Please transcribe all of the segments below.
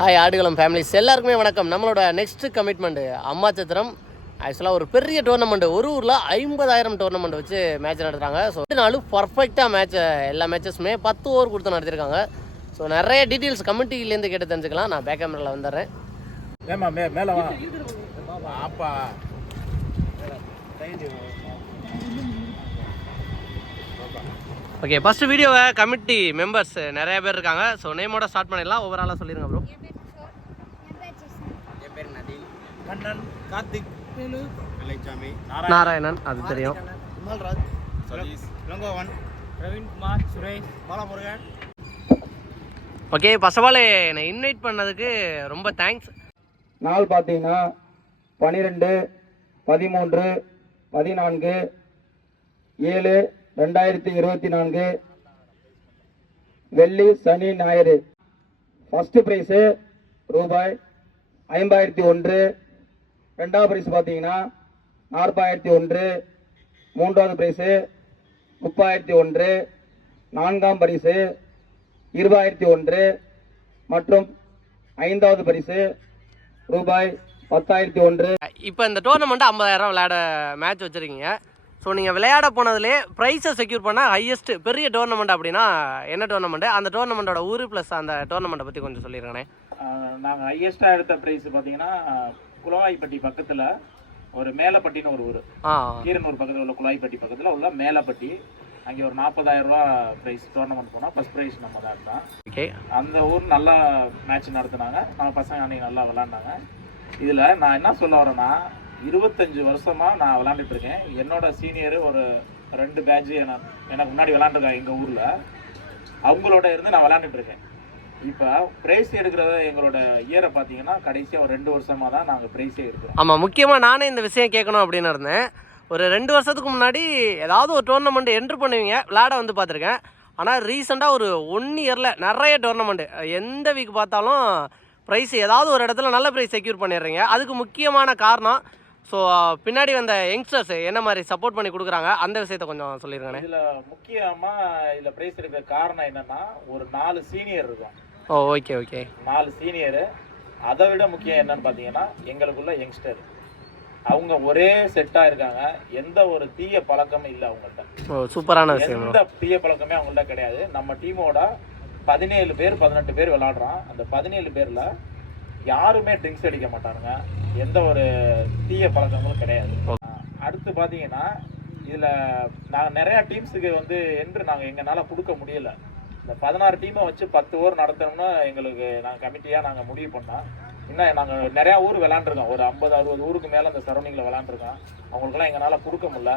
Hi ஆடுகளம் families எல்லாருக்குமே வணக்கம். நம்மளோட நெக்ஸ்ட் கமிட்மெண்ட் அம்மாச்சத்திரம். ஆக்சுவலாக ஒரு பெரிய டோர்னமெண்ட், ஒரு ஊரில் 50,000 டோர்னமெண்ட் வச்சு மேட்ச் நடத்துகிறாங்க. ஸோ 2 நாளும் பர்ஃபெக்டாக மேட்ச், எல்லா மேட்சஸுமே 10 ஓவர் கொடுத்து நடத்திருக்காங்க. ஸோ நிறைய டீட்டெயில்ஸ் கமிட்டிலேருந்து கேட்டு தெரிஞ்சுக்கலாம். நான் பேக் கேமராவில் வந்துடுறேன். ஓகே, ஃபர்ஸ்ட் வீடியோவை கமிட்டி மெம்பர்ஸ் நிறைய பேர் இருக்காங்க. ஸோ நேமோட ஸ்டார்ட் பண்ணிடலாம். ஓவராலாக சொல்லிடுங்க ப்ரோ. என் பேர் நதீன், கண்ணன், கார்த்திக், அலைச்சாமி, நாராயணன், அது தெரியும், Vimalraj, Sathish, Elangovan, Praveenkumar, Suresh, Balamurugan. Okay, first of all என்னை இன்வைட் பண்ணதுக்கு ரொம்ப தேங்க்ஸ். நாள் பார்த்தீங்கன்னா 12, 13, 14, 7, 2024 வெள்ளி, சனி, ஞாயிறு. ஃபர்ஸ்ட் ப்ரைஸு ரூபாய் 50,001. ரெண்டாவது ப்ரைஸ் பார்த்தீங்கன்னா 40,001. மூன்றாவது ப்ரைஸு 30,001. நான்காம் பரிசு 20,001 மற்றும் ஐந்தாவது பரிசு ரூபாய் 10,001. இப்போ இந்த டோர்னமெண்ட்டு 50,000 விளையாட மேட்ச் வச்சுருக்கீங்க. ஸோ நீங்கள் விளையாட போனதுலேயே ப்ரைஸை செக்யூர் பண்ண ஹையஸ்ட் பெரிய டோர்னமெண்ட் அப்படின்னா என்ன டோர்னமெண்ட்டு, அந்த டோர்னமெண்ட்டோட ஊர் ப்ளஸ் அந்த டோர்னமெண்ட்டை பற்றி கொஞ்சம் சொல்லிடுங்கண்ணே. நாங்கள் ஹையஸ்ட்டாக எடுத்த ப்ரைஸ் பார்த்தீங்கன்னா குளவாய்ப்பட்டி பக்கத்தில் ஒரு மேலப்பட்டின்னு ஒரு ஊர், கீரனூர் பக்கத்தில் உள்ள குளவாய்ப்பட்டி பக்கத்தில் உள்ள மேலப்பட்டி. அங்கே ஒரு 40,000 ரூபா ப்ரைஸ் டோர்னமெண்ட் போனால் ஃபஸ்ட் ப்ரைஸ் நம்ம தான் இருந்தான். ஓகே, அந்த ஊர் நல்லா மேட்ச் நடத்துனாங்க. நம்ம பசங்க அன்றைக்கி நல்லா விளாண்டாங்க. இதில் நான் என்ன சொல்ல வரேன்னா, 25 வருஷமாக நான் விளாண்டுட்டு இருக்கேன். என்னோட சீனியர் ஒரு 2 பேட்ச் எனக்கு முன்னாடி விளாண்டுருக்காங்க எங்கள் ஊரில். அவங்களோட இருந்து நான் விளாண்டுட்டு இருக்கேன். இப்போ ப்ரைஸ் எடுக்கிறத எங்களோட இயரை பார்த்தீங்கன்னா கடைசியாக ஒரு 2 வருஷமாக தான் நாங்கள் ப்ரைஸே எடுக்கிறோம். ஆமாம், முக்கியமாக நானே இந்த விஷயம் கேட்கணும் அப்படின்னு இருந்தேன். ஒரு 2 வருஷத்துக்கு முன்னாடி ஏதாவது ஒரு டோர்னமெண்ட் என்ட்ரு பண்ணுவீங்க, விளையாட வந்து பார்த்துருக்கேன். ஆனால் ரீசெண்டாக ஒரு 1 இயரில் நிறைய டோர்னமெண்ட்டு, எந்த வீக் பார்த்தாலும் ப்ரைஸ் ஏதாவது ஒரு இடத்துல நல்ல ப்ரைஸ் செக்யூர் பண்ணிடுறீங்க. அதுக்கு முக்கியமான காரணம், ஸோ பின்னாடி வந்த யங்ஸ்டர்ஸ் என்ன மாதிரி சப்போர்ட் பண்ணி கொடுக்குறாங்க, அந்த விஷயத்த கொஞ்சம் சொல்லிடுங்கண்ணே. இதில் முக்கியமாக இதில் ப்ரைஸ் எடுக்கிற காரணம் என்னென்னா, ஒரு 4 சீனியர் இருக்கும். ஓ, ஓகே ஓகே, 4 சீனியரு. அதை விட முக்கியம் என்னன்னு பார்த்தீங்கன்னா, எங்களுக்குள்ள யங்ஸ்டர் அவங்க ஒரே செட்டாக இருக்காங்க. எந்த ஒரு தீய பழக்கமும் இல்லை அவங்கள்ட்ட. ஓ, சூப்பரான விஷயம். எந்த தீய பழக்கமே அவங்கள்ட்ட கிடையாது. நம்ம டீமோட 17 பேர் 18 பேர் விளாடுறோம். அந்த 17 பேரில் யாருமே ட்ரிங்க்ஸ் அடிக்க மாட்டானுங்க. எந்த ஒரு தீய பழக்கங்களும் கிடையாது. அடுத்து பார்த்தீங்கன்னா, இதில் நாங்கள் நிறையா டீம்ஸுக்கு வந்து என்று நாங்கள் எங்களால் கொடுக்க முடியலை. இந்த 16 டீமை வச்சு 10 ஓவர் நடத்தணும்னா எங்களுக்கு நாங்கள் கமிட்டியாக நாங்கள் முடிவு பண்ணோம். இன்னும் நாங்கள் நிறையா ஊர் விளாண்டுருக்கோம். ஒரு 50-60 ஊருக்கு மேலே அந்த சரௌண்டிங்கில் விளாண்டுருக்கோம். அவங்களுக்கெல்லாம் எங்களால் கொடுக்க முடியல.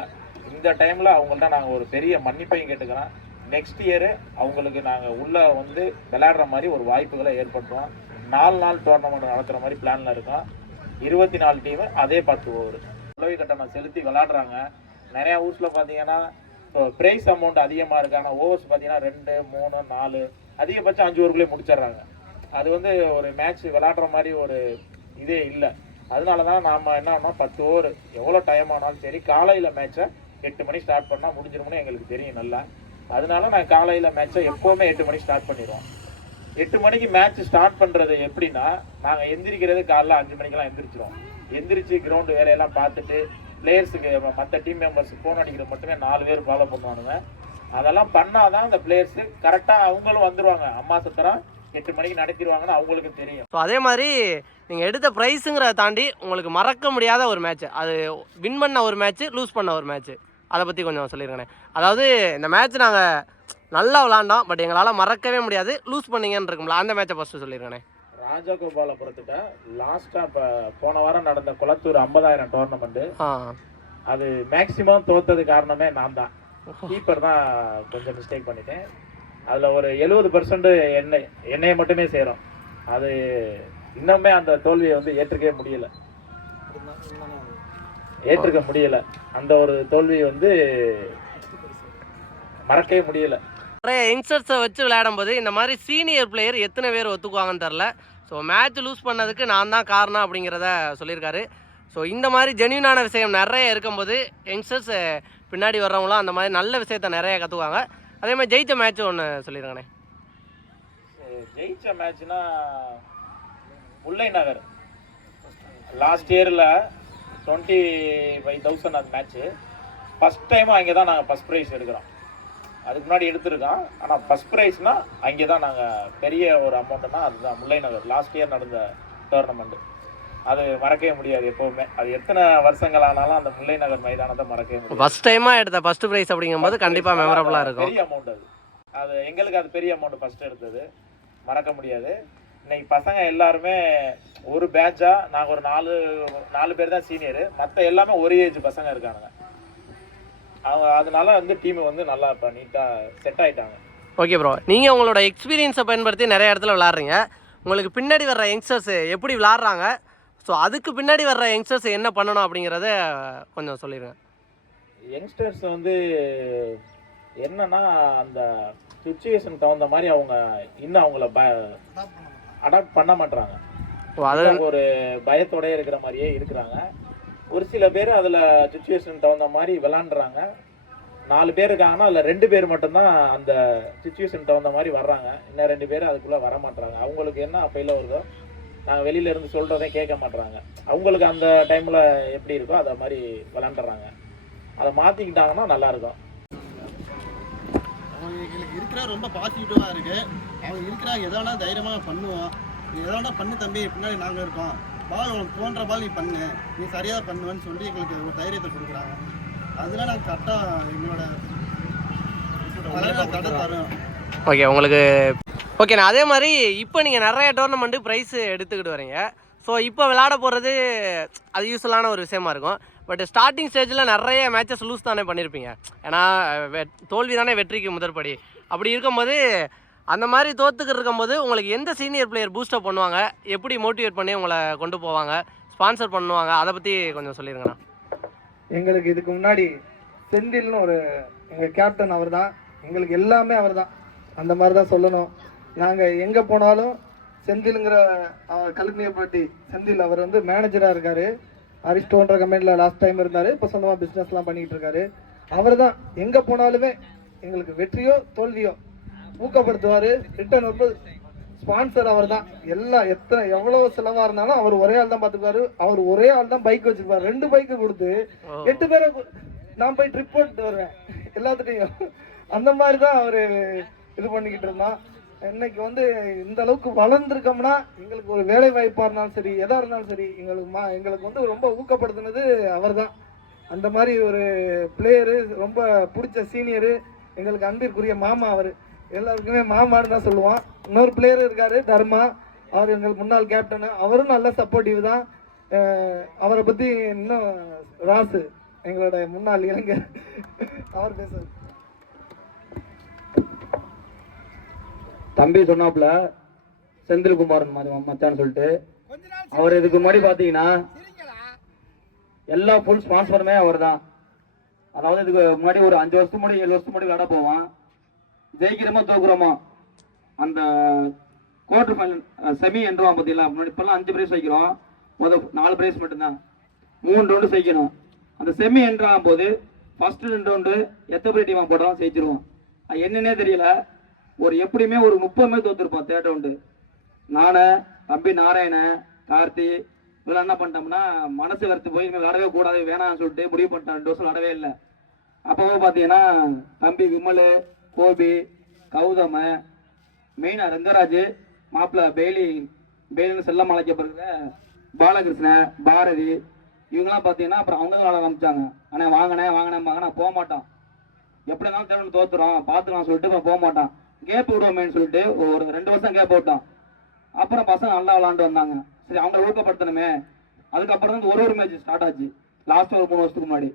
இந்த டைமில் அவங்கள்ட்ட நாங்கள் ஒரு பெரிய மன்னிப்பையும் கேட்டுக்கிறோம். நெக்ஸ்ட் இயரு அவங்களுக்கு நாங்கள் உள்ளே வந்து விளையாடுற மாதிரி ஒரு வாய்ப்புகளை ஏற்படுத்துவோம். 4 நாள் டோர்னமெண்ட் நடத்துகிற மாதிரி பிளானில் இருக்கோம். 24 டீமு, அதே 10 ஓவர் உதவி கட்டணம் செலுத்தி விளாடுறாங்க. நிறையா ஊர்ஸில் பார்த்தீங்கன்னா ப்ரைஸ் அமௌண்ட் அதிகமாக இருக்குது. ஆனால் ஓவர்ஸ் பார்த்தீங்கன்னா 2, 3, 4 அதிகபட்சம் 5 ஓவருக்குள்ளே முடிச்சிடுறாங்க. அது வந்து ஒரு மேட்ச் விளாடுற மாதிரி ஒரு இதே இல்லை. அதனால தான் நாம் என்னன்னா 10 ஓவர் எவ்வளோ டைம் ஆனாலும் சரி, காலையில் மேட்சை 8 மணி ஸ்டார்ட் பண்ணால் முடிஞ்சிரும்னு எங்களுக்கு தெரியும் நல்லா. அதனால நான் காலையில் மேட்சை எப்போவுமே 8 மணிக்கு ஸ்டார்ட் பண்ணிடுவோம். 8 மணிக்கு மேட்ச் ஸ்டார்ட் பண்ணுறது எப்படின்னா, நாங்கள் எந்திரிக்கிறது காலைல 5 மணிக்கெல்லாம் எந்திரிச்சிடுவோம். எந்திரிச்சு கிரவுண்டு வேலையெல்லாம் பார்த்துட்டு பிளேயர்ஸுக்கு மற்ற டீம் மெம்பர்ஸுக்கு ஃபோன் அடிக்கிறது மட்டுமே 4 பேர் ஃபாலோ பண்ணுவானுங்க. அதெல்லாம் பண்ணால் தான் அந்த பிளேயர்ஸு கரெக்டாக அவங்களும் வந்துடுவாங்க. அம்மாசத்திரம் 8 மணிக்கு நடத்திடுவாங்கன்னு அவங்களுக்கு தெரியும். ஸோ அதே மாதிரி நீங்கள் எடுத்த ப்ரைஸுங்கிறத தாண்டி உங்களுக்கு மறக்க முடியாத ஒரு மேட்ச், அது வின் பண்ண ஒரு மேட்ச்சு, லூஸ் பண்ண ஒரு மேட்ச்சு, அதை பற்றி கொஞ்சம் சொல்லிடுங்கண்ணே. அதாவது இந்த மேட்ச் நாங்கள் நல்லா விளாண்டோம், பட் எங்களால் மறக்கவே முடியாது, லூஸ் பண்ணிங்கன்னு இருக்கும்ல, அந்த மேட்சை ஃபஸ்ட்டு சொல்லிடுங்கண்ணே. ராஜகோபாலபுரத்துட்ட லாஸ்ட்டாக இப்போ போன வாரம் நடந்த குளத்தூர் 50,000 டோர்னமெண்ட்டு, அது மேக்சிமம் தோத்தது காரணமே நான் தான். கீப்பர் தான் கொஞ்சம் மிஸ்டேக் பண்ணிட்டேன். அதில் ஒரு 70% என்னையை மட்டுமே சேரும். அது இன்னுமே அந்த தோல்வியை வந்து ஏற்றுக்க முடியல. அந்த ஒரு தோல்வியை வந்து மறக்கவே முடியல. நிறைய யங்ஸ்டர்ஸை வச்சு விளையாடும் போது இந்த மாதிரி சீனியர் பிளேயர் எத்தனை பேர் ஒத்துக்குவாங்கன்னு தெரில. ஸோ மேட்ச் லூஸ் பண்ணதுக்கு நான் தான் காரணம் அப்படிங்கிறத சொல்லியிருக்காரு. ஸோ இந்த மாதிரி ஜென்யூனான விஷயம் நிறைய இருக்கும்போது யங்ஸ்டர்ஸ் பின்னாடி வர்றவங்களாம் அந்த மாதிரி நல்ல விஷயத்த நிறைய கற்றுக்குவாங்க. அதே மாதிரி ஜெயிச்ச மேட்ச் ஒன்று சொல்லிடுங்கண்ணே. ஜெயிச்ச மேட்ச்னா முல்லை நகர் லாஸ்ட் இயரில் 25,000 அந்த மேட்ச்சு. ஃபஸ்ட் டைமும் அங்கே தான் நாங்கள் ஃபஸ்ட் ப்ரைஸ் எடுக்கிறோம். அதுக்கு முன்னாடி எடுத்திருக்கோம். ஆனால் ஃபஸ்ட் ப்ரைஸ்னால் அங்கே தான் நாங்கள் பெரிய ஒரு அமௌண்ட்டுனா அதுதான் முல்லை நகர் லாஸ்ட் இயர் நடந்த டோர்னமெண்ட்டு. அது மறக்கவே முடியாது எப்போவுமே. அது எத்தனை வருஷங்கள் ஆனாலும் அந்த முல்லை நகர் மைதானத்தை மறக்கவே முடியாது. ஃபஸ்ட் டைமாக எடுத்த ஃபஸ்ட்டு ப்ரைஸ் அப்படிங்கும்போது கண்டிப்பாக மெமரபுளாக இருக்கும். பெரிய அமௌண்ட் அது எங்களுக்கு அது பெரிய அமௌண்ட் ஃபஸ்ட்டு எடுத்தது மறக்க முடியாது. இன்னைக்கு பசங்க எல்லாருமே ஒரு பேட்சாக நாங்கள் ஒரு நாலு பேர் தான் சீனியரு, மற்ற எல்லாமே ஒரே ஏஜ் பசங்க இருக்கானுங்க. அவங்க அதனால வந்து டீம் வந்து நல்லா இப்போ நீட்டாக செட் ஆகிட்டாங்க. ஓகே ப்ரோ, நீங்கள் உங்களோட எக்ஸ்பீரியன்ஸை பயன்படுத்தி நிறைய இடத்துல விளாட்றீங்க. உங்களுக்கு பின்னாடி வர்ற யங்ஸ்டர்ஸ் எப்படி விளாட்றாங்க, ஸோ அதுக்கு பின்னாடி வர்ற யங்ஸ்டர்ஸ் என்ன பண்ணணும் அப்படிங்கிறத கொஞ்சம் சொல்லிடுங்க. யங்ஸ்டர்ஸ் வந்து என்னன்னா அந்த சுச்சுவேஷன் தகுந்த மாதிரி அவங்க இன்னும் அவங்கள அடாப்ட் பண்ண மாட்டாங்க. ஒரு பயத்தோடய இருக்கிற மாதிரியே இருக்கிறாங்க. ஒரு சில பேர் அதில் சுச்சுவேஷன் தகுந்த மாதிரி விளாண்டுறாங்க. 4 பேர் இருக்காங்கன்னா அதில் 2 பேர் மட்டும்தான் அந்த சுச்சுவேஷன் தகுந்த மாதிரி வர்றாங்க. இன்னும் 2 பேர் அதுக்குள்ளே வர மாட்டுறாங்க. அவங்களுக்கு என்ன அப்பையில் வருதோ நாங்கள் வெளியிலேருந்து சொல்கிறதே கேட்க மாட்டுறாங்க. அவங்களுக்கு அந்த டைமில் எப்படி இருக்கோ அதை மாதிரி விளாண்டுறாங்க. அதை மாற்றிக்கிட்டாங்கன்னா நல்லாயிருக்கும். அவங்களுக்கு இருக்கிற ரொம்ப பாசிட்டிவாக இருக்குது. அவங்க இருக்கிறாங்க எதோனா தைரியமாக பண்ணுவோம். நீ எதோனா பண்ணு தம்பி, பின்னாடி நாங்கள் இருக்கோம், பால் உனக்கு தோன்ற பால் நீ பண்ணு, நீ சரியாக பண்ணுவேன்னு சொல்லி எங்களுக்கு ஒரு தைரியத்தை கொடுக்குறாங்க. அதெல்லாம் நாங்கள் கரெக்டாக எங்களோட கடை தரோம். ஓகே, உங்களுக்கு ஓகேண்ணா. அதே மாதிரி இப்போ நீங்கள் நிறைய டோர்னமெண்ட்டு ப்ரைஸு எடுத்துக்கிட்டு வரீங்க. ஸோ இப்போ விளையாட போகிறது அது யூஸ்ஃபுல்லான ஒரு விஷயமா இருக்கும். பட் ஸ்டார்டிங் ஸ்டேஜில் நிறைய மேட்சஸ் லூஸ் தானே பண்ணியிருப்பீங்க. ஏன்னா தோல்வி தானே வெற்றிக்கு முதற்படி. அப்படி இருக்கும்போது அந்த மாதிரி தோத்துக்கிட்டு இருக்கும்போது உங்களுக்கு எந்த சீனியர் பிளேயர் பூஸ்டப் பண்ணுவாங்க, எப்படி மோட்டிவேட் பண்ணி உங்களை கொண்டு போவாங்க, ஸ்பான்சர் பண்ணுவாங்க, அதை பற்றி கொஞ்சம் சொல்லிடுங்கண்ணா. எங்களுக்கு இதுக்கு முன்னாடி செந்தில்னு ஒரு எங்கள் கேப்டன் அவர் தான், எங்களுக்கு எல்லாமே அவர் தான். அந்த மாதிரி தான் சொல்லணும். நாங்கள் எங்கே போனாலும் செந்திலுங்கிற கல்குனியப்பட்டி செந்தில் அவர் வந்து மேனேஜராக இருக்கார். அரிஸ்டோன்ற கம்பெனியில் லாஸ்ட் டைம் இருந்தார். இப்போ சொந்தமாக பிஸ்னஸ்லாம் பண்ணிக்கிட்டு இருக்காரு. அவர் தான் எங்கே போனாலுமே எங்களுக்கு வெற்றியோ தோல்வியோ ஊக்கப்படுத்துவார். ரிட்டர்ன் வந்து ஸ்பான்சர் அவர் தான். எவ்வளோ செலவாக இருந்தாலும் அவர் ஒரே ஆள் தான் பார்த்துக்குவாரு. அவர் ஒரே ஆள் தான் பைக் வச்சுருப்பார். 2 பைக்கு கொடுத்து 8 பேரை நான் போய் ட்ரிப் போட்டு வருவேன் எல்லாத்துட்டையும். அந்த மாதிரி தான் அவர் இது பண்ணிக்கிட்டு இருந்தான். இன்னைக்கு வந்து இந்த அளவுக்கு வளர்ந்துருக்கோம்னா எங்களுக்கு ஒரு வேலை வாய்ப்பாக இருந்தாலும் சரி, எதாக இருந்தாலும் சரி, எங்களுக்கு வந்து ரொம்ப ஊக்கப்படுத்தினது அவர் தான். அந்த மாதிரி ஒரு பிளேயரு, ரொம்ப பிடிச்ச சீனியரு, எங்களுக்கு அன்பிற்குரிய மாமா. அவர் எல்லாருக்குமே மாமான்னு தான் சொல்லுவான். இன்னொரு பிளேயர் இருக்காரு தர்மா, அவர் எங்களுக்கு முன்னாள் கேப்டனு. அவரும் நல்ல சப்போர்ட்டிவ் தான். அவரை பற்றி இன்னும் ராசு எங்களோட முன்னாள் இளைஞர் அவர் பேசுவார். தம்பி சொன்னாப்புல செந்தில்குமார் மச்சான்னு சொல்லிட்டு, அவர் இதுக்கு முன்னாடி பார்த்தீங்கன்னா எல்லா ஃபுல் ஸ்பான்சருமே அவர் தான். அதாவது இதுக்கு முன்னாடி ஒரு 5 வருஷத்துக்கு முன்னாடி 7 வருஷத்துக்கு முன்னாடி விளையாட போவான். ஜெயிக்கிறோமோ தோக்குறோமோ அந்த குவார்டர் ஃபைனல் செமி என்றுவான் பார்த்தீங்களா. முன்னாடி இப்போல்லாம் 5 பிரைஸ் வைக்கிறோம், 4 பிரைஸ் மட்டும்தான். 3 ரவுண்டு ஜெயிக்கணும். அந்த செமி என்றாகும் போது ஃபர்ஸ்ட் 2 ரவுண்டு எத்தனை டீமாக போடுறோம் ஜெயிச்சிருவோம். அது என்னன்னே தெரியல. எப்படியுமே ஒரு 30 மேட்ச் தோத்துருப்போம் தேர்ட் ரவுண்டு. நானே தம்பி நாராயணன் கார்த்தி இதெல்லாம் என்ன பண்ணிட்டோம்னா மனசு வரத்து போய் இனிமேல் விளாடவே கூடாது வேணாம்னு சொல்லிட்டு முடிவு பண்ணிட்டேன். 2 வருஷம் விளாடவே இல்லை. அப்போவே பார்த்தீங்கன்னா தம்பி விமல், கோபி, கௌதம, மெயினாக ரங்கராஜ், மாப்பிள்ள பெயிலின்னு செல்லம் அழைக்கப்படுற பாலகிருஷ்ணன், பாரதி, இவங்கெல்லாம் பார்த்தீங்கன்னா அப்புறம் அவங்க தான் விளாட ஆரம்பிச்சாங்க. ஆனால் வாங்கினேன் நான் போக மாட்டான். எப்படி இருந்தாலும் தேர்ட் தோத்துறோம் பார்த்துக்கலாம் சொல்லிட்டு இப்போ போக மாட்டான். கேப் விடுவோமேன்னு சொல்லிட்டு ஒரு 2 வருஷம் கேப் விட்டோம். அப்புறம் பசங்க நல்லா விளாண்டு வந்தாங்க. சரி அவங்கள ஊக்கப்படுத்தணுமே. அதுக்கப்புறம் தான் ஒரு மேட்ச் ஸ்டார்ட் ஆச்சு லாஸ்ட் ஒரு 3 வருஷத்துக்கு முன்னாடி.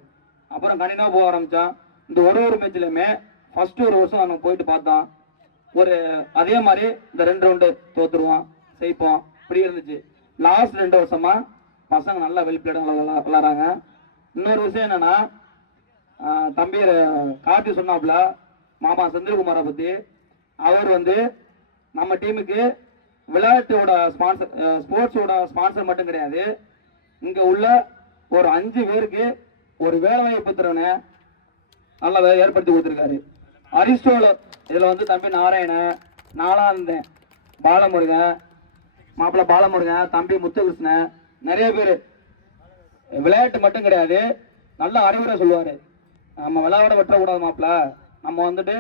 அப்புறம் கண்டினியூவாக போக ஆரம்பித்தான். இந்த ஒரு மேட்ச்லையுமே ஃபர்ஸ்ட் ஒரு வருஷம் நம்ம போயிட்டு பார்த்தோம். அதே மாதிரி இந்த 2 ரவுண்டு தோத்துருவோம் செய்ப்போம் இப்படி இருந்துச்சு. லாஸ்ட் 2 வருஷமா பசங்க நல்லா வெளிப்பிளேடாக விளாட்றாங்க. இன்னொரு விஷயம் என்னன்னா, தம்பி கார்த்தி சொன்னாப்புல மாமா செந்தில்குமாரை பற்றி. அவர் வந்து நம்ம டீமுக்கு விளையாட்டோட ஸ்பான்சர், ஸ்போர்ட்ஸோட ஸ்பான்சர் மட்டும் கிடையாது, இங்கே உள்ள ஒரு 5 பேருக்கு ஒரு வேலை வாய்ப்பு திறனை நல்லா ஏற்படுத்தி கொடுத்துருக்காரு. அரிஸ்டோல இதில் வந்து தம்பி நாராயணன், நாளாந்தன், பாலமுருகன், மாப்பிள்ளை பாலமுருகன், தம்பி முத்துகிருஷ்ணன், நிறைய பேர். விளையாட்டு மட்டும் கிடையாது, நல்ல அறிவுரை சொல்லுவார். நம்ம விளையாட வெட்டக்கூடாது மாப்பிள்ள, நம்ம வந்துட்டு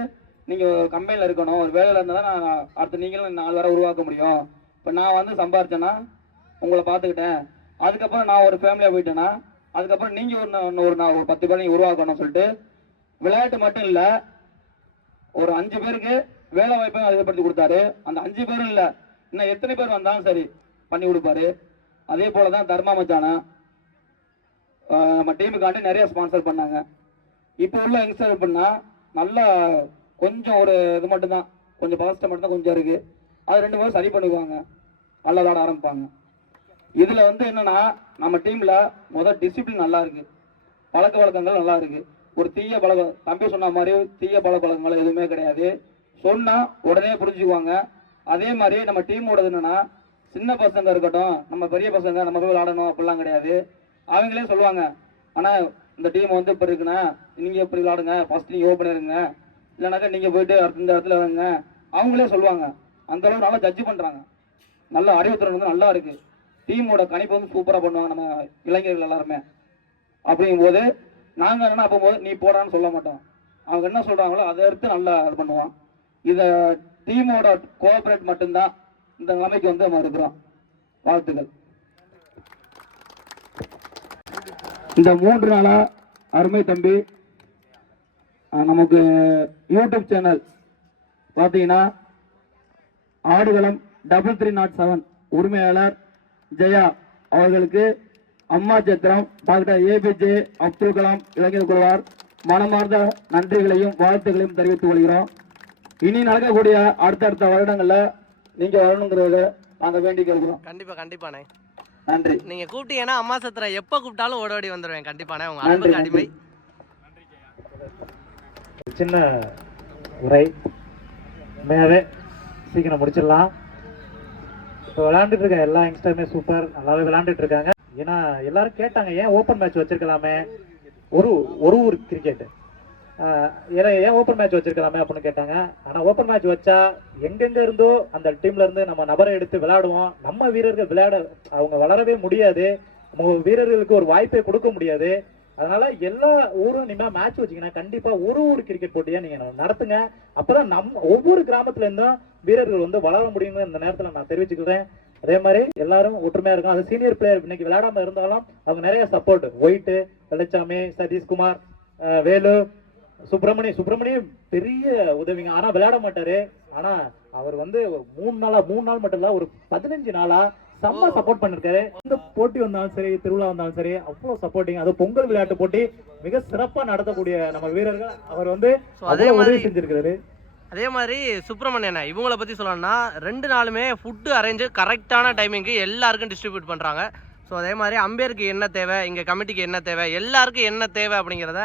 நீங்கள் கம்பெனியில் இருக்கணும், ஒரு வேலையில் இருந்தால் தான் நான் அடுத்து நீங்களும் 4 பேரை உருவாக்க முடியும். இப்போ நான் வந்து சம்பாரிச்சேன்னா உங்களை பார்த்துக்கிட்டேன், அதுக்கப்புறம் நான் ஒரு ஃபேமிலியாக போயிட்டேன்னா அதுக்கப்புறம் நீங்கள் ஒரு 10 பேரை நீங்கள் உருவாக்கணும்னு சொல்லிட்டு விளையாட்டு மட்டும் இல்லை, ஒரு 5 பேருக்கு வேலை வாய்ப்பையும் அதிகப்படுத்தி கொடுத்தாரு. அந்த 5 பேரும் இல்லை, இன்னும் எத்தனை பேர் வந்தாலும் சரி பண்ணி கொடுப்பாரு. அதே போல தான் தர்மா மச்சானா நம்ம டீமுக்காண்டி நிறைய ஸ்பான்சர் பண்ணாங்க. இப்போ உள்ள யங்ஸ்டர் எப்படின்னா நல்லா கொஞ்சம் ஒரு இது மட்டும்தான், கொஞ்சம் பாசிட்டிவ் மட்டும்தான் கொஞ்சம் இருக்குது, அது 2 பேரும் சரி பண்ணுவாங்க, நல்லா விளாட ஆரம்பிப்பாங்க. இதில் வந்து என்னென்னா நம்ம டீமில் டிசிப்ளின் நல்லா இருக்குது, பழக்க வழக்கங்கள் நல்லா இருக்குது. ஒரு தீய தம்பி சொன்ன மாதிரி தீய பழக்கங்கள் எதுவுமே கிடையாது. சொன்னால் உடனே புரிஞ்சுக்குவாங்க. அதே மாதிரி நம்ம டீமோடது என்னென்னா சின்ன பசங்க இருக்கட்டும், நம்ம பெரிய பசங்க நம்ம போய் விளாடணும் அப்படிலாம் கிடையாது. அவங்களே சொல்லுவாங்க, ஆனால் இந்த டீம் வந்து இப்போ இருக்குண்ணா, நீங்கள் எப்படி விளாடுங்க, ஃபஸ்ட் நீங்கள் ஓப்பன் இருங்க, இல்லைனாக்கா நீங்கள் போயிட்டு இந்த இடத்துல இருங்க, அவங்களே சொல்லுவாங்க. அந்தளவு நல்லா ஜட்ஜ் பண்ணுறாங்க, நல்ல அறிவுத்திறன் வந்து நல்லா இருக்குது. டீமோட கணிப்பு வந்து சூப்பராக பண்ணுவாங்க நம்ம இளைஞர்கள் எல்லாருமே. அப்படிங்கும்போது நாங்கள் என்னென்னா அப்போது நீ போடான்னு சொல்ல மாட்டோம், அவங்க என்ன சொல்கிறாங்களோ அதை எடுத்து நல்லா இது பண்ணுவோம். இதை டீமோட கோஆப்ரேட் மட்டும்தான் இந்த நிலைமைக்கு வந்து நம்ம இருக்கிறோம். வாழ்த்துக்கள். இந்த 3 நாளாக அருமை தம்பி நமக்கு யூடியூப் சேனல் பார்த்தீங்கன்னா ஆடுகளம் 3307 உரிமையாளர் ஜெயா அவர்களுக்கு அம்மா சத்திரம் டாக்டர் ஏபிஜே அப்துல் கலாம் இளைஞர் குழுவார் மனமார்ந்த நன்றிகளையும் வாழ்த்துக்களையும் தெரிவித்துக் கொள்கிறோம். இனி நடக்கக்கூடிய அடுத்தடுத்த வருடங்களில் நீங்கள் வரணுங்கிறத நாங்கள் வேண்டி கேட்கிறோம். கண்டிப்பாண்ணே. நன்றி. நீங்கள் கூப்பிட்டீங்கன்னா அம்மா சத்திரம் எப்போ கூப்பிட்டாலும் ஓடோடி வந்துடுவேன். கண்டிப்பாண்ணே, உங்கள் அன்புக்கு அடிமை. சின்ன உரை உண்மையாகவே சீக்கிரம் முடிச்சிடலாம். இப்போ விளையாண்டுட்டு இருக்க எல்லா யங்ஸ்டருமே சூப்பர், நல்லாவே விளையாண்டுட்டு இருக்காங்க. ஏன்னா எல்லாரும் கேட்டாங்க ஏன் ஓப்பன் மேட்ச் வச்சிருக்கலாமே, ஒரு ஊர் கிரிக்கெட் ஏன் ஓப்பன் மேட்ச் வச்சிருக்கலாமே அப்படின்னு கேட்டாங்க. ஆனால் ஓப்பன் மேட்ச் வச்சா எங்கெங்க இருந்தோ அந்த டீம்ல இருந்து நம்ம நபரை எடுத்து விளையாடுவோம். நம்ம வீரர்கள் அவங்க வளரவே முடியாது, நம்ம வீரர்களுக்கு ஒரு வாய்ப்பை கொடுக்க முடியாது. அதனால எல்லா ஊரும் இனிமேல் மேட்ச் வச்சிங்கன்னா கண்டிப்பாக ஒரு கிரிக்கெட் போட்டியாக நீங்கள் நடத்துங்க. அப்போதான் ஒவ்வொரு கிராமத்துல இருந்தும் வீரர்கள் வந்து வளர முடியும்னு இந்த நேரத்தில் நான் தெரிவிச்சுக்கிறேன். அதே மாதிரி எல்லாரும் ஒற்றுமையா இருக்கும். அது சீனியர் பிளேயர் இன்னைக்கு விளையாடாம இருந்தாலும் அவங்க நிறைய சப்போர்ட், ஒயிட்டு, வெள்ளச்சாமி, சதீஷ்குமார், வேலு, சுப்பிரமணியம் பெரிய உதவிங்க. ஆனா விளையாட மாட்டாரு. ஆனா அவர் வந்து 3 நாள் மட்டும் இல்ல, ஒரு 15 நாளா செம்ம சப்போர்ட் பண்ணிருக்காரு. இந்த போட்டி வந்தாலும் சரி, திருவிழா வந்தாலும் சரி, அவ்வளவு சப்போர்ட்டிங். அது பொங்கல் விளையாட்டு போட்டி மிக சிறப்பா நடத்தக்கூடிய நம்ம வீரர்கள் அவர் வந்து அதே உதவி செஞ்சிருக்காரு. அதே மாதிரி சுப்பிரமணியண்ணா இவங்கள பற்றி சொல்லணும்னா 2 நாளுமே ஃபுட்டு அரேஞ்சு கரெக்டான டைமிங்க்கு எல்லாருக்கும் டிஸ்ட்ரிபியூட் பண்ணுறாங்க. ஸோ அதே மாதிரி அம்பேருக்கு என்ன தேவை, இங்கே கமிட்டிக்கு என்ன தேவை, எல்லாருக்கும் என்ன தேவை அப்படிங்கிறத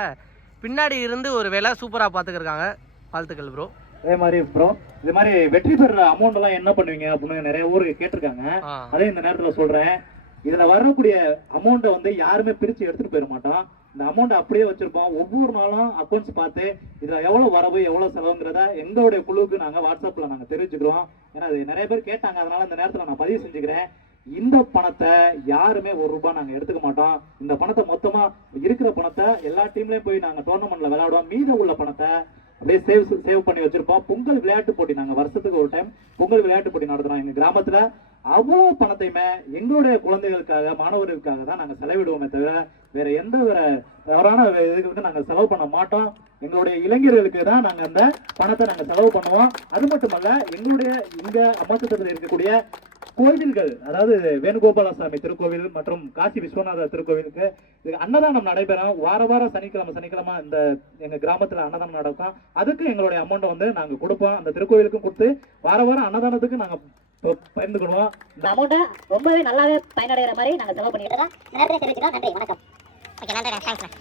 பின்னாடி இருந்து ஒரு வேலை சூப்பராக பார்த்துக்கிருக்காங்க. வாழ்த்துக்கள் ப்ரோ. அதே மாதிரி ப்ரோ இது மாதிரி வெற்றி பெற அமௌண்ட் எல்லாம் என்ன பண்ணுவீங்க அப்படின்னு நிறைய ஊருக்கு கேட்டிருக்காங்க. அதே இந்த நேரத்தில் சொல்கிறேன், இதில் வரக்கூடிய அமௌண்ட்டை வந்து யாருமே பிரித்து எடுத்துகிட்டு போயிட மாட்டோம். இந்த அமௌண்ட் அப்படியே வச்சிருப்போம். ஒவ்வொரு நாளும் அக்கௌண்ட்ஸ் பார்த்து இதில் எவ்வளோ வரவு எவ்வளோ செலவுங்கிறத எங்களுடைய குழுவுக்கு நாங்கள் வாட்ஸ்அப்பில் நாங்கள் தெரிவிச்சுக்கிறோம். ஏன்னா அது நிறைய பேர் கேட்டாங்க, அதனால இந்த நேரத்தில் நான் பதிவு செஞ்சுக்கிறேன். இந்த பணத்தை யாருமே ₹1 நாங்கள் எடுத்துக்க மாட்டோம். இந்த பணத்தை மொத்தமாக இருக்கிற பணத்தை எல்லா டீம்லேயும் போய் நாங்கள் டோர்னமெண்ட்டில் விளையாடுவோம். மீதம் உள்ள பணத்தை அப்படியே சேவ் பண்ணி வச்சிருப்போம். பொங்கல் விளையாட்டு போட்டி நாங்கள் வருஷத்துக்கு ஒரு டைம் பொங்கல் விளையாட்டு போட்டி நடத்துகிறோம் எங்கள் கிராமத்தில். அவ்வளோ பணத்தையுமே எங்களுடைய குழந்தைகளுக்காக, மாணவர்களுக்காக தான் நாங்கள் செலவிடுவோமே தவிர வேற எந்த தவறான இதுக்கு வந்து நாங்கள் செலவு பண்ண மாட்டோம். எங்களுடைய இளைஞர்களுக்கு தான் நாங்கள் அந்த பணத்தை நாங்கள் செலவு பண்ணுவோம். அது மட்டுமல்ல, எங்களுடைய இங்க அம்மாசத்திரத்தில் இருக்கக்கூடிய கோயில்கள், அதாவது வேணுகோபாலசாமி திருக்கோவில் மற்றும் காசி விஸ்வநாதர் திருக்கோவிலுக்கு அன்னதானம் நடைபெறும். வாரம் சனிக்கிழமை இந்த எங்க கிராமத்துல அன்னதானம் நடக்கும். அதுக்கு எங்களுடைய அமௌண்ட்டை வந்து நாங்க கொடுப்போம். அந்த திருக்கோவிலுக்கும் கொடுத்து வாரம் அன்னதானத்துக்கு நாங்க பயந்துக்கணும். இந்த அமௌண்ட்டை ரொம்பவே நல்லாவே பயனடைகிற மாதிரி நாங்கள் செலவு பண்ணிட்டு நேரத்தை தெரிவிச்சுக்கலாம். நன்றி, வணக்கம். ஓகே, நன்றி, தேங்க்ஸ்.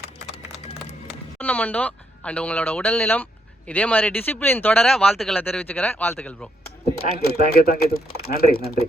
டோர்னமெண்ட்டும் அண்ட் உங்களோட உடல்நிலம் இதே மாதிரி டிசிப்ளின் தொடர வாழ்த்துக்களை தெரிவிச்சுக்கிறேன். வாழ்த்துக்கள் ப்ரோ. தேங்க்யூ. நன்றி.